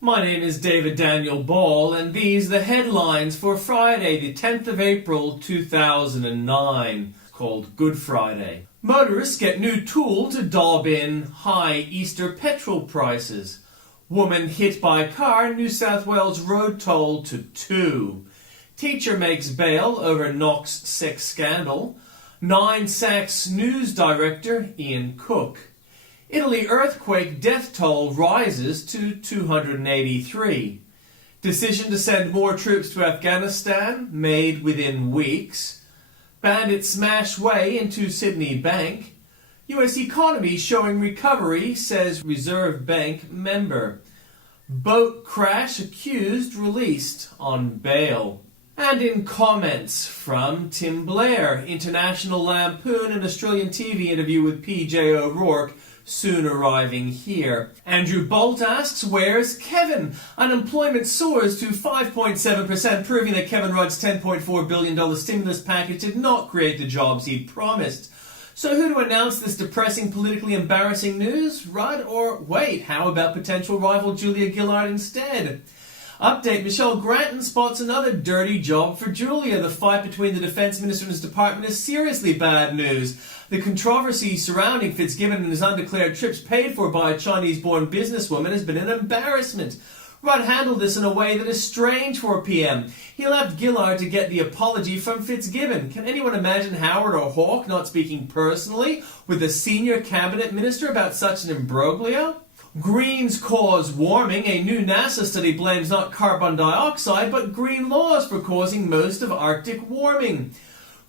My name is David Daniel Ball, and these are the headlines for Friday, the 10th of April, 2009, called Good Friday. Motorists get new tool to daub in high Easter petrol prices. Woman hit by car, New South Wales road toll to 2. Teacher makes bail over Knox sex scandal. 9 sacks news director Ian Cook. Italy earthquake death toll rises to 283. Decision to send more troops to Afghanistan made within weeks. Bandits smash way into Sydney Bank. US economy showing recovery, says Reserve Bank member. Boat crash accused released on bail. And in comments from Tim Blair, International Lampoon and Australian TV interview with PJ O'Rourke, soon arriving here. Andrew Bolt asks, where's Kevin? Unemployment soars to 5.7%, proving that Kevin Rudd's $10.4 billion stimulus package did not create the jobs he'd promised. So who to announce this depressing, politically embarrassing news? Rudd or, wait, how about potential rival Julia Gillard instead? Update, Michelle Grattan spots another dirty job for Julia. The fight between the Defence Minister and his department is seriously bad news. The controversy surrounding Fitzgibbon and his undeclared trips paid for by a Chinese-born businesswoman has been an embarrassment. Rudd handled this in a way that is strange for a PM. He left Gillard to get the apology from Fitzgibbon. Can anyone imagine Howard or Hawke not speaking personally with a senior cabinet minister about such an imbroglio? Greens cause warming. A new NASA study blames not carbon dioxide but green laws for causing most of Arctic warming.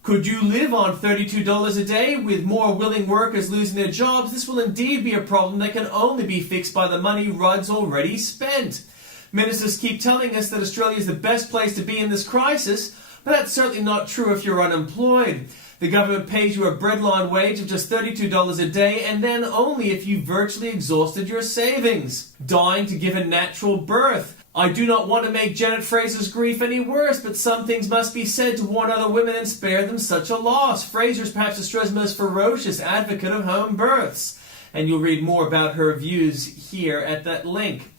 Could you live on $32 a day with more willing workers losing their jobs? This will indeed be a problem that can only be fixed by the money Rudd's already spent. Ministers keep telling us that Australia is the best place to be in this crisis, but that's certainly not true if you're unemployed. The government pays you a breadline wage of just $32 a day, and then only if you've virtually exhausted your savings. Dying to give a natural birth. I do not want to make Janet Fraser's grief any worse, but some things must be said to warn other women and spare them such a loss. Fraser is perhaps Australia's most ferocious advocate of home births, and you'll read more about her views here at that link.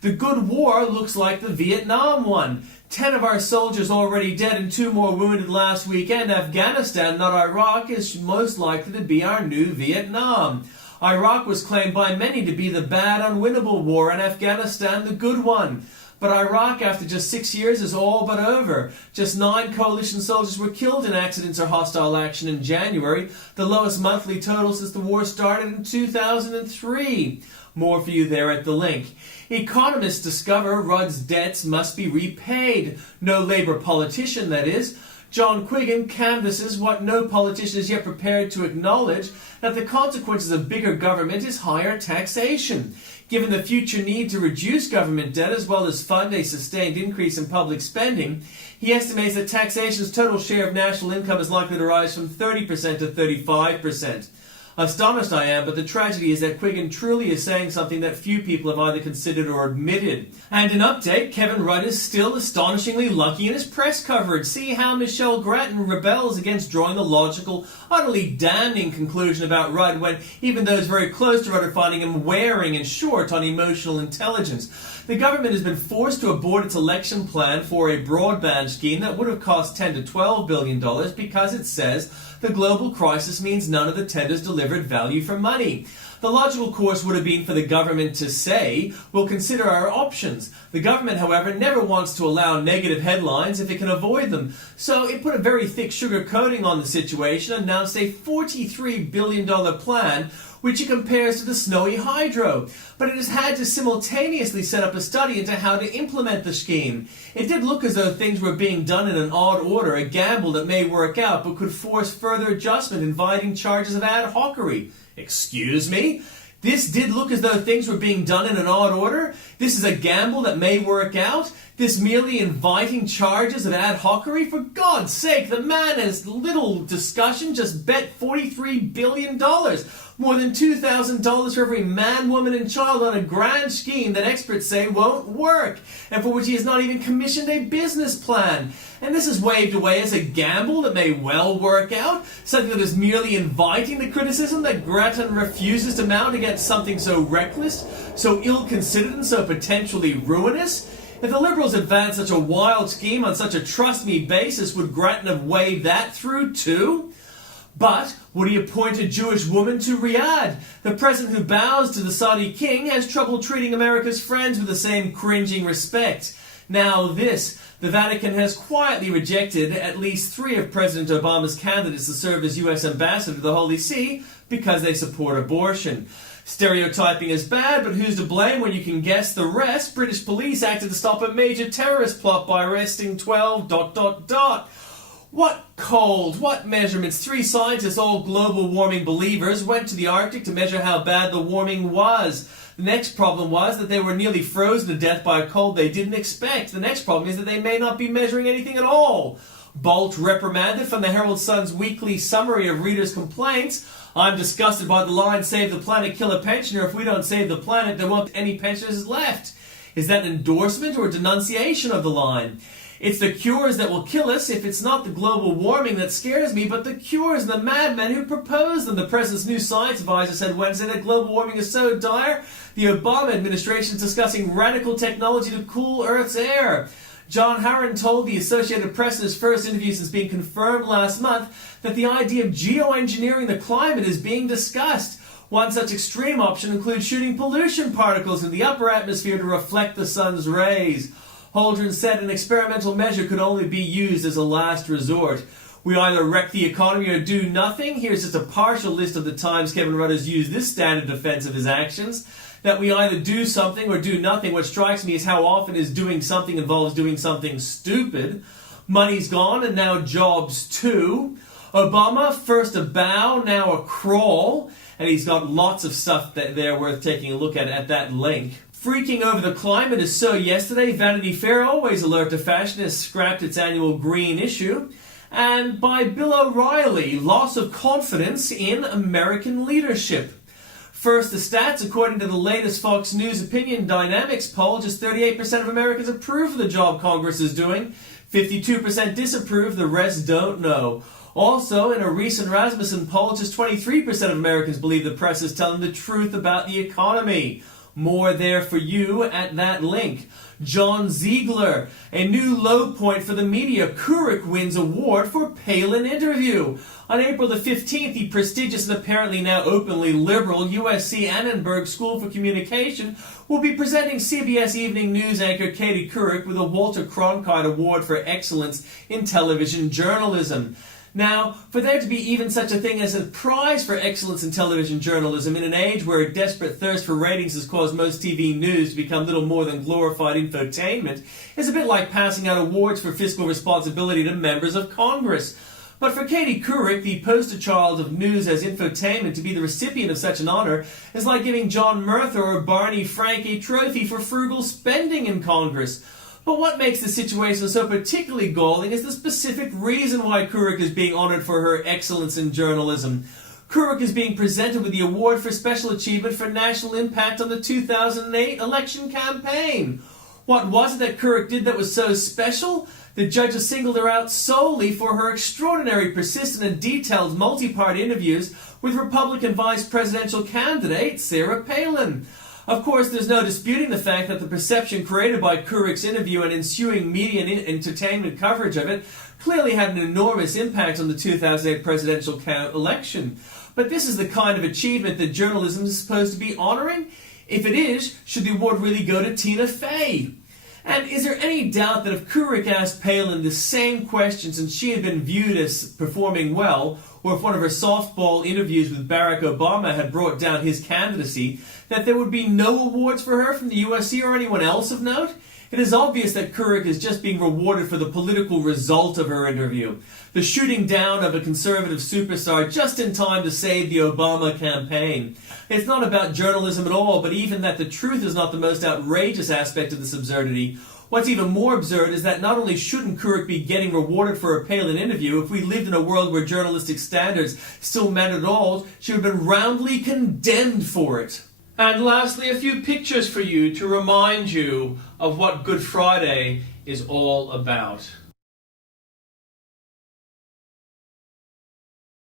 The good war looks like the Vietnam one. 10 of our soldiers already dead and 2 more wounded last weekend. Afghanistan, not Iraq, is most likely to be our new Vietnam. Iraq was claimed by many to be the bad, unwinnable war, and Afghanistan the good one. But Iraq, after just 6 years, is all but over. Just 9 coalition soldiers were killed in accidents or hostile action in January, the lowest monthly total since the war started in 2003. More for you there at the link. Economists discover Rudd's debts must be repaid. No Labour politician, that is. John Quiggin canvasses what no politician is yet prepared to acknowledge, that the consequences of bigger government is higher taxation. Given the future need to reduce government debt as well as fund a sustained increase in public spending, he estimates that taxation's total share of national income is likely to rise from 30% to 35%. Astonished I am, but the tragedy is that Quiggin truly is saying something that few people have either considered or admitted. And an update, Kevin Rudd is still astonishingly lucky in his press coverage. See how Michelle Grattan rebels against drawing the logical, utterly damning conclusion about Rudd when even those very close to Rudd are finding him wearing and short on emotional intelligence. The government has been forced to abort its election plan for a broadband scheme that would have cost $10 to $12 billion because it says the global crisis means none of the tenders delivered value for money. The logical course would have been for the government to say, we'll consider our options. The government, however, never wants to allow negative headlines if it can avoid them. So it put a very thick sugar coating on the situation and announced a $43 billion plan, which it compares to the snowy hydro. But it has had to simultaneously set up a study into how to implement the scheme. It did look as though things were being done in an odd order, a gamble that may work out but could force further adjustment, inviting charges of ad hocery. Excuse me? This did look as though things were being done in an odd order? This is a gamble that may work out? This merely inviting charges of ad hocery? For God's sake, the man has little discussion, just bet $43 billion. More than $2,000 for every man, woman and child on a grand scheme that experts say won't work, and for which he has not even commissioned a business plan. And this is waved away as a gamble that may well work out, something that is merely inviting the criticism that Grattan refuses to mount against something so reckless, so ill-considered and so potentially ruinous. If the Liberals advanced such a wild scheme on such a trust-me basis, would Grattan have waved that through too? But would he appoint a Jewish woman to Riyadh? The president who bows to the Saudi king has trouble treating America's friends with the same cringing respect. Now this, the Vatican has quietly rejected at least 3 of President Obama's candidates to serve as U.S. ambassador to the Holy See because they support abortion. Stereotyping is bad, but who's to blame when you can guess the rest? British police acted to stop a major terrorist plot by arresting 12... What cold, what measurements? 3 scientists, all global warming believers, went to the Arctic to measure how bad the warming was. The next problem was that they were nearly frozen to death by a cold they didn't expect. The next problem is that they may not be measuring anything at all. Bolt reprimanded from the Herald Sun's weekly summary of readers' complaints. I'm disgusted by the line, save the planet, kill a pensioner. If we don't save the planet, there won't be any pensioners left. Is that an endorsement or a denunciation of the line? It's the cures that will kill us. If it's not the global warming that scares me, but the cures and the madmen who propose them. The president's new science advisor said Wednesday that global warming is so dire, the Obama administration is discussing radical technology to cool Earth's air. John Harron told the Associated Press in his first interview since being confirmed last month that the idea of geoengineering the climate is being discussed. One such extreme option includes shooting pollution particles in the upper atmosphere to reflect the sun's rays. Holdren said an experimental measure could only be used as a last resort. We either wreck the economy or do nothing. Here's just a partial list of the times Kevin Rudd has used this standard defense of his actions. That we either do something or do nothing. What strikes me is how often is doing something involves doing something stupid. Money's gone and now jobs too. Obama, first a bow, now a crawl. And he's got lots of stuff there worth taking a look at that link. Freaking over the climate is so yesterday. Vanity Fair, always alert to fashion, has scrapped its annual green issue. And by Bill O'Reilly, loss of confidence in American leadership. First, the stats. According to the latest Fox News Opinion Dynamics poll, just 38% of Americans approve of the job Congress is doing. 52% disapprove, the rest don't know. Also, in a recent Rasmussen poll, just 23% of Americans believe the press is telling the truth about the economy. More there for you at that link. John Ziegler, a new low point for the media. Couric wins award for Palin interview. On April the 15th, the prestigious and apparently now openly liberal USC Annenberg School for Communication will be presenting CBS Evening News anchor Katie Couric with a Walter Cronkite Award for Excellence in Television Journalism. Now, for there to be even such a thing as a prize for excellence in television journalism in an age where a desperate thirst for ratings has caused most TV news to become little more than glorified infotainment is a bit like passing out awards for fiscal responsibility to members of Congress. But for Katie Couric, the poster child of news as infotainment, to be the recipient of such an honor is like giving John Murtha or Barney Frank a trophy for frugal spending in Congress. But what makes the situation so particularly galling is the specific reason why Couric is being honored for her excellence in journalism. Couric is being presented with the award for special achievement for national impact on the 2008 election campaign. What was it that Couric did that was so special? The judges singled her out solely for her extraordinary, persistent and detailed multi-part interviews with Republican vice presidential candidate Sarah Palin. Of course, there's no disputing the fact that the perception created by Couric's interview and ensuing media and entertainment coverage of it clearly had an enormous impact on the 2008 presidential election. But this is the kind of achievement that journalism is supposed to be honoring? If it is, should the award really go to Tina Fey? And is there any doubt that if Couric asked Palin the same questions and she had been viewed as performing well, or if one of her softball interviews with Barack Obama had brought down his candidacy, that there would be no awards for her from the USC or anyone else of note? It is obvious that Couric is just being rewarded for the political result of her interview. The shooting down of a conservative superstar just in time to save the Obama campaign. It's not about journalism at all, but even that the truth is not the most outrageous aspect of this absurdity. What's even more absurd is that not only shouldn't Couric be getting rewarded for a Palin interview, if we lived in a world where journalistic standards still mattered at all, she would have been roundly condemned for it. And lastly, a few pictures for you to remind you of what Good Friday is all about.